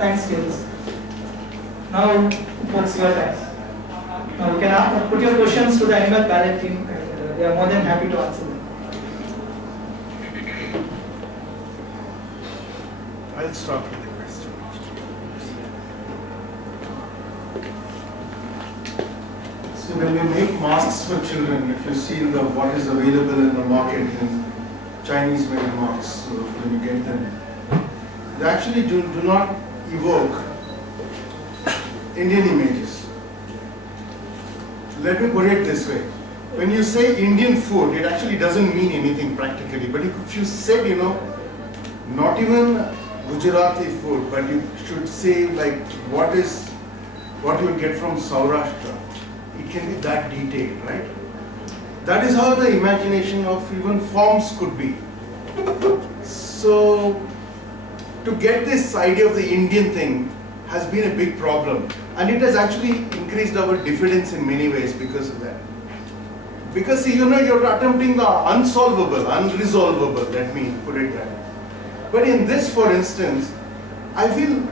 Thanks, James. Now, folks, your time. Now, you can put your questions to the animal ballet team, and they are more than happy to answer them. I'll start with the question. So when we make masks for children, if you see what is available in the market in Chinese made masks, so when you get them, they actually do not evoke Indian images. Let me put it this way. When you say Indian food, it actually doesn't mean anything practically. But if you said, not even Gujarati food, but you should say like what you would get from Saurashtra. It can be that detailed, right? That is how the imagination of even forms could be. So to get this idea of the Indian thing has been a big problem, and it has actually increased our diffidence in many ways because of that. Because you're attempting the unsolvable, unresolvable, let me put it that way. But in this, for instance, I feel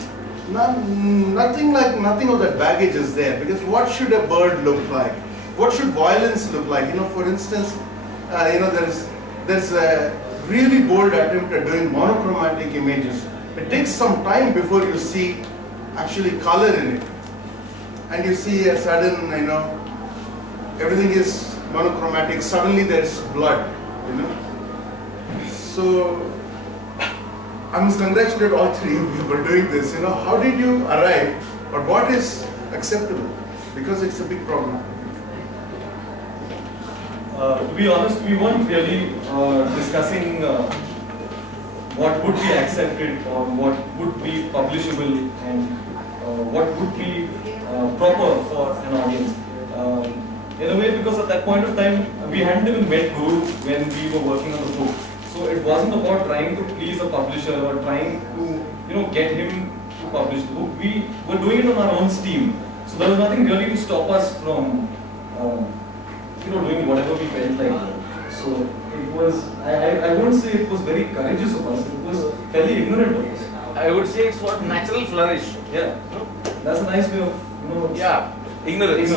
nothing of that baggage is there, because what should a bird look like? What should violence look like? For instance, there's a really bold attempt at doing monochromatic images. It takes some time before you see actually color in it, and you see a sudden, everything is monochromatic. Suddenly there's blood, So I must congratulate all three of you for doing this. How did you arrive, or what is acceptable? Because it's a big problem. To be honest, we weren't really discussing what would be accepted or what would be publishable and what would be proper for an audience. In a way, because at that point of time, we hadn't even met Guru when we were working on the book. So it wasn't about trying to please a publisher or trying to, get him to publish the book. We were doing it on our own steam. So there was nothing really to stop us from, doing whatever we felt like. So it was, I wouldn't say it was very courageous of us. It was fairly ignorant of us. I would say it's what natural flourish. Yeah, that's a nice way of, Yeah, ignorance.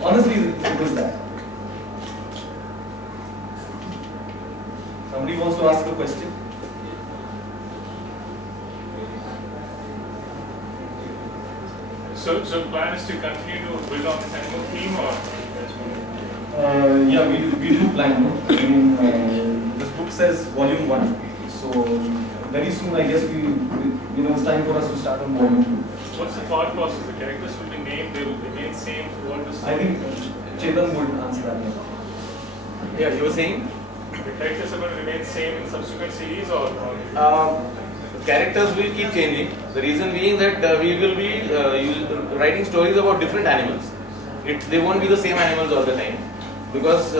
Honestly, it was that. Somebody wants to ask a question? So plan is to continue to build on this animal theme, or? Yeah, we do plan. No? I mean, this book says volume 1. So very soon, I guess it's time for us to start on volume 2. What's the thought process? The characters will be named, they will remain same throughout the story? I think Chetan would answer that. Yeah, you were saying? The characters are going to remain same in subsequent series, or? Characters will keep changing. The reason being that we will be writing stories about different animals. They won't be the same animals all the time, because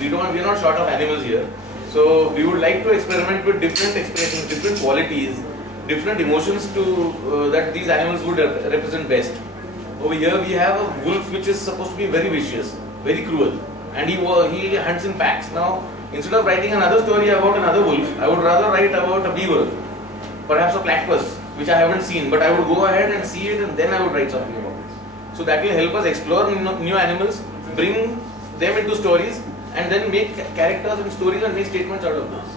we are not short of animals here. So we would like to experiment with different expressions, different qualities, different emotions that these animals would represent best. Over here we have a wolf which is supposed to be very vicious, very cruel, and he hunts in packs. Now, instead of writing another story about another wolf, I would rather write about a beaver, perhaps a platypus, which I haven't seen, but I would go ahead and see it, and then I would write something about it. So that will help us explore new animals, bring them into stories, and then make characters and stories and make statements out of those.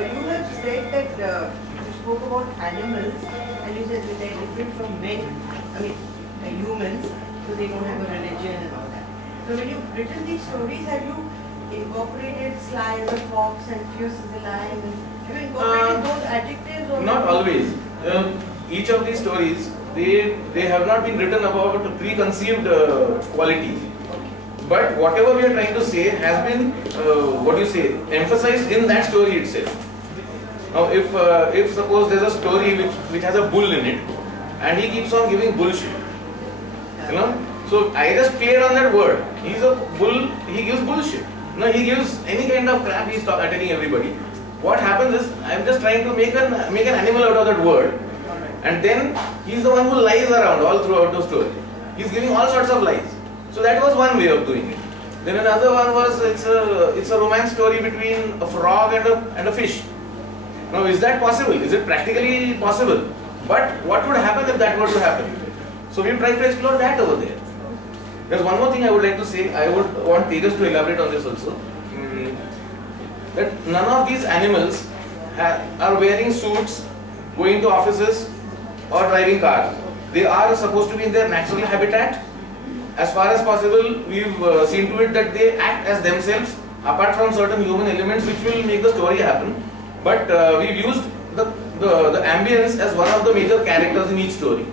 You have said that you spoke about animals, and you said that they are different from men, humans, so they don't have a religion and all that. So when you've written these stories, have you incorporated Sly as a fox and Fierce as a lion? Have you incorporated those adjectives? Or not always. Each of these stories, they have not been written about preconceived qualities. But whatever we are trying to say has been, emphasized in that story itself. Now, if suppose there's a story which has a bull in it, and he keeps on giving bullshit, so I just played on that word. He's a bull. He gives bullshit. No, he gives any kind of crap. He's telling everybody. What happens is, I'm just trying to make an animal out of that word, and then he's the one who lies around all throughout the story. He's giving all sorts of lies. So that was one way of doing it. Then another one was it's a romance story between a frog and a fish. Now, is that possible? Is it practically possible? But what would happen if that were to happen? So we try to explore that over there. There's one more thing I would like to say. I would want Tejas to elaborate on this also. That none of these animals are wearing suits, going to offices or driving cars. They are supposed to be in their natural habitat. As far as possible, we've seen to it that they act as themselves apart from certain human elements which will make the story happen. But we've used the ambience as one of the major characters in each story.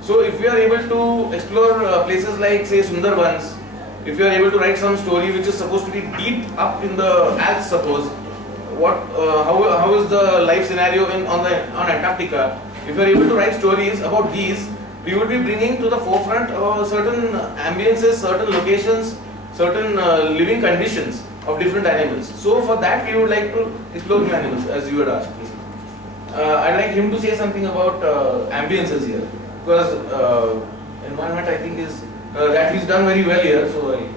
So if we are able to explore places like, say, Sundarbans, if you are able to write some story which is supposed to be deep up in the Alps, suppose, how is the life scenario on Antarctica? If you are able to write stories about these, we would be bringing to the forefront certain ambiences, certain locations, certain living conditions of different animals. So for that, we would like to explore new animals, as you had asked. I'd like him to say something about ambiences here, because environment, I think, is that he's done very well here. So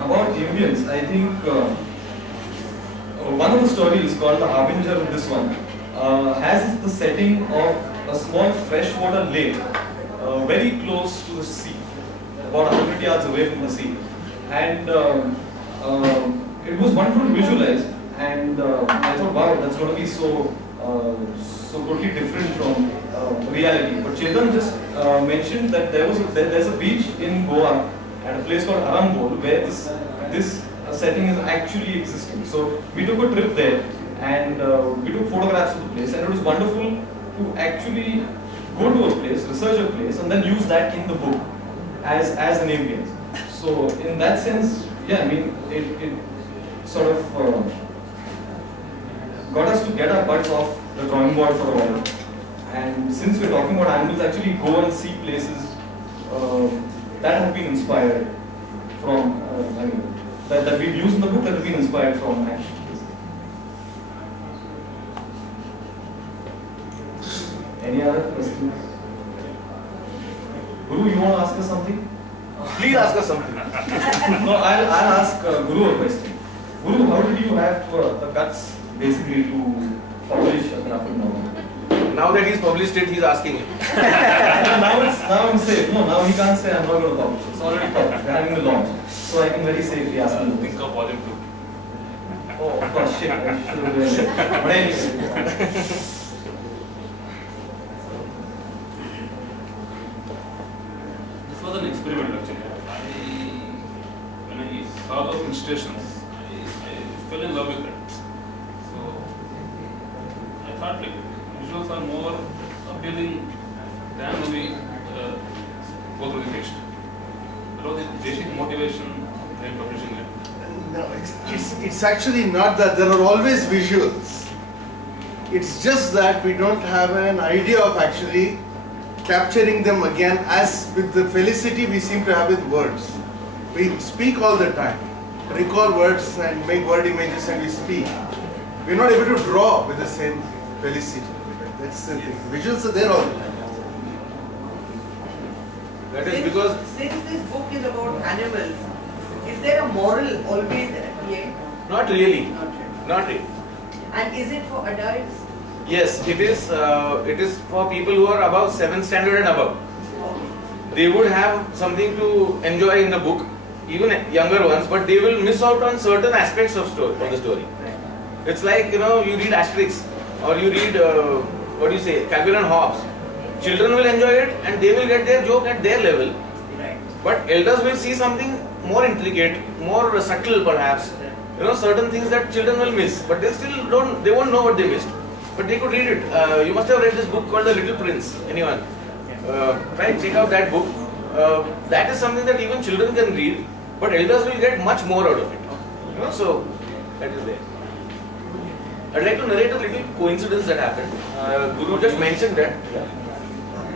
about ambience, I think one of the stories called The Harbinger, this one, has the setting of a small freshwater lake very close to the sea, about 100 yards away from the sea. And it was wonderful to visualize, and I thought, wow, that's going to be so totally different from reality. But Chetan just mentioned that there's a beach in Goa at a place called Arambol where this setting is actually existing. So we took a trip there and we took photographs of the place, and it was wonderful to actually go to a place, research a place, and then use that in the book as an ambience. So in that sense, yeah, I mean, it sort of got us to get our butts off the drawing board for a while. And since we're talking about animals, actually go and see places that have been inspired from, I mean, that we've used in the book that have been inspired from action. Any other questions? Guru, you want to ask us something? please ask us something. No, I'll ask Guru a question. Guru, how did you have the guts basically to publish a graphic novel? Now that he's published it, he's asking it. now I'm safe. No, now he can't say I'm not going to publish. It's already published. We're having the launch. So I can very safely ask him. Think of volume 2. Oh, of course, shit. I should have read it. But anyway. This was an experiment actually. When I saw those illustrations, I fell in love with it. So I thought like visuals are more appealing than when we go through the text. That was the basic motivation in publishing it. No, it's actually not that. There are always visuals. It's just that we don't have an idea of actually capturing them again, as with the felicity we seem to have with words. We speak all the time, recall words and make word images, and we speak. We're not able to draw with the same felicity. That's the thing. Visuals are there all the time. That is because Since this book is about animals, is there a moral always at the end? not really, Not really. not really. And is it for adults? Yes, it is. It is for people who are above 7th standard and above. They would have something to enjoy in the book, even younger ones, but they will miss out on certain aspects of the story. It's like, you read Asterix or you read Calvin and Hobbes. Children will enjoy it and they will get their joke at their level. But elders will see something more intricate, more subtle perhaps. Certain things that children will miss, but they won't know what they missed. But they could read it. You must have read this book called The Little Prince. Anyone? Try check out that book. That is something that even children can read, but elders will get much more out of it. So that is there. I'd like to narrate a little coincidence that happened. Guru just mentioned that.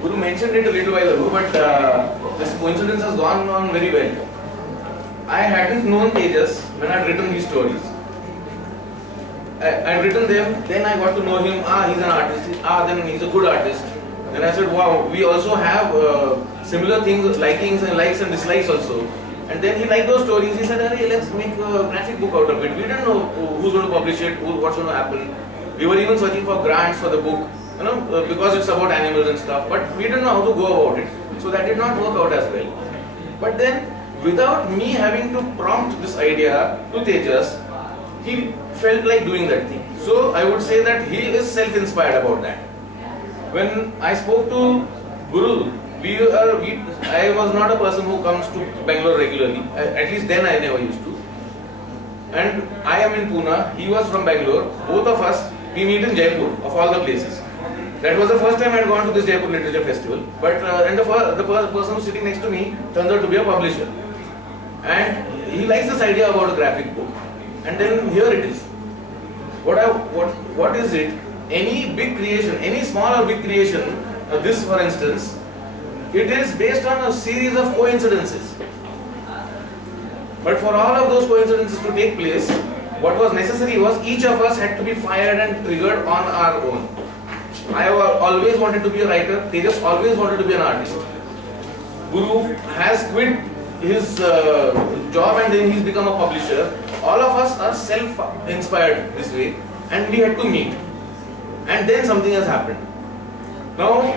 Guru mentioned it a little while ago, but this coincidence has gone on very well. I hadn't known Tejas when I'd written these stories. I'd written them, then I got to know him. He's an artist. Then he's a good artist. Then I said, wow, we also have similar things, likings and likes and dislikes also. And then he liked those stories. He said, "Hey, let's make a graphic book out of it." We didn't know who's going to publish it, what's going to happen. We were even searching for grants for the book, because it's about animals and stuff. But we didn't know how to go about it, so that did not work out as well. But then, without me having to prompt this idea to Tejas, he felt like doing that thing. So I would say that he is self-inspired about that. When I spoke to Guru, I was not a person who comes to Bangalore regularly. At least then I never used to. And I am in Pune, he was from Bangalore. Both of us, we meet in Jaipur, of all the places. That was the first time I had gone to this Jaipur Literature Festival. But the person who's sitting next to me turns out to be a publisher. And he likes this idea about a graphic book. And then here it is. What is it? Any big creation, any small or big creation, this for instance, it is based on a series of coincidences. But for all of those coincidences to take place, what was necessary was each of us had to be fired and triggered on our own. I always wanted to be a writer, Tejas always wanted to be an artist. Guru has quit his job and then he's become a publisher. All of us are self-inspired this way, and we had to meet. And then something has happened. Now,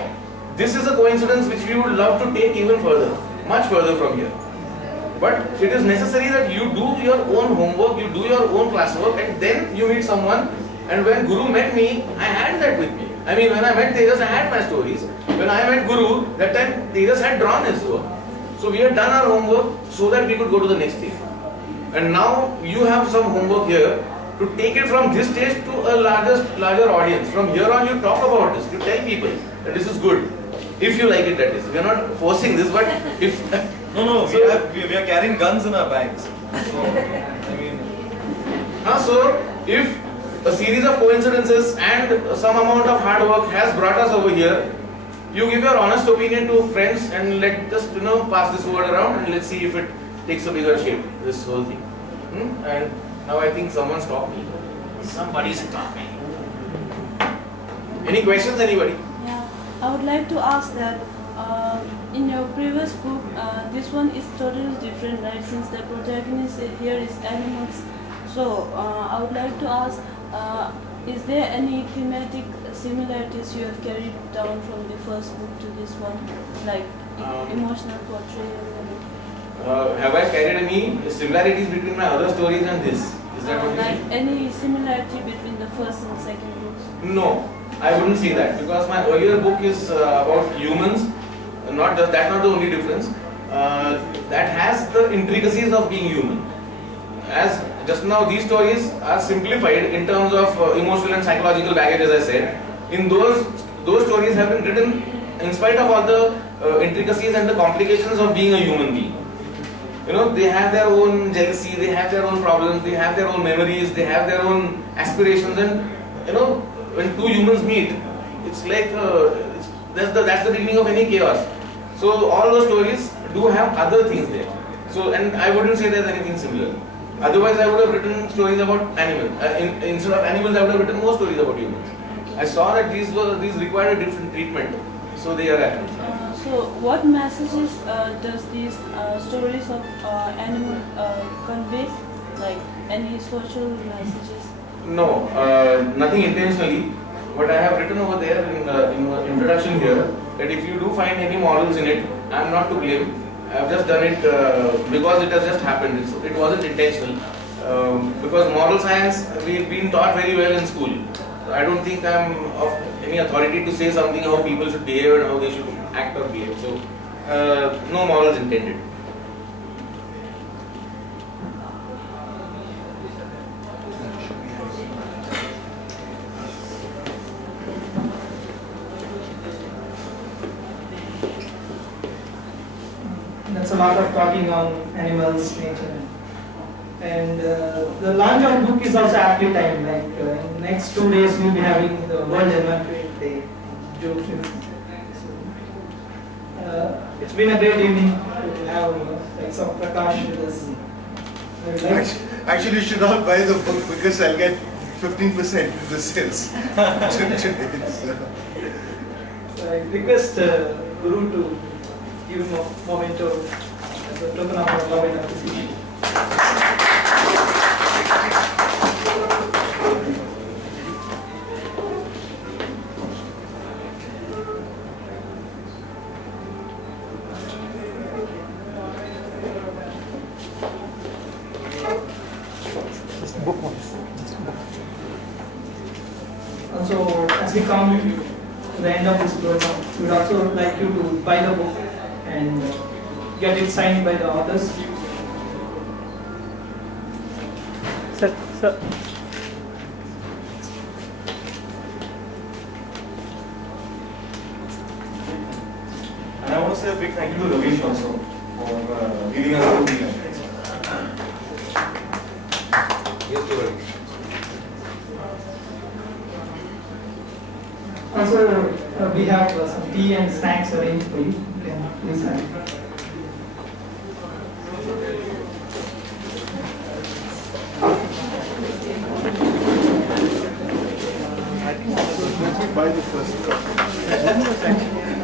this is a coincidence which we would love to take even further, much further from here. But it is necessary that you do your own homework, you do your own classwork, and then you meet someone. And when Guru met me, I had that with me. I mean, when I met Tejas, I had my stories. When I met Guru, that time Tejas had drawn his work. So we had done our homework so that we could go to the next stage. And now you have some homework here to take it from this stage to a larger audience. From here on, you talk about this. You tell people that this is good. If you like it, that is. We are not forcing this, but if... No, we are carrying guns in our bags. So, I mean... So, if a series of coincidences and some amount of hard work has brought us over here, you give your honest opinion to friends and let just, pass this word around and let's see if it takes a bigger shape, this whole thing. And now I think someone stopped me. Somebody stopped me. Any questions, anybody? Yeah, I would like to ask that in your previous book, this one is totally different, right? Since the protagonist here is animals. So I would like to ask, is there any thematic similarities you have carried down from the first book to this one, like emotional portrayal? Have I carried any similarities between my other stories and this? Is that what you like mean? any similarity between the first and second books? No, I wouldn't say that, because my earlier book is about humans. That's not the only difference. That has the intricacies of being human. As just now, these stories are simplified in terms of emotional and psychological baggage, as I said. In those stories have been written in spite of all the intricacies and the complications of being a human being. They have their own jealousy, they have their own problems, they have their own memories, they have their own aspirations, and when two humans meet, it's like that's the beginning of any chaos. So all those stories do have other things there. So, and I wouldn't say there's anything similar. Otherwise, I would have written stories about animals. Instead of animals, I would have written more stories about humans. I saw that these required a different treatment, so they are animals. So, what messages does these stories of animal convey? Like any social messages? No, nothing intentionally. What I have written over there in the introduction here, that if you do find any morals in it, I am not to blame. I have just done it because it has just happened. It wasn't intentional. Because moral science, we've been taught very well in school. So I don't think I am of any authority to say something how people should behave and how they should act or behave. So, no morals intended. That's a lot of talking on animals, nature. And the launch of the book is also aptly timed. Like in next 2 days, we'll be having the World Environment Day. It's been a great evening to have like some Prakash with us. Actually, you should not buy the book because I'll get 15% of the sales today. So I request Guru to give a memento. as a token of our love and appreciation. Also, as we come to the end of this program, we would also like you to buy the book and get it signed by the authors. Sir. And I want to say a big thank you to Ravish also for leading us through the event. Also, we have some tea and snacks arranged for you. You can please have it. Buy the first copy.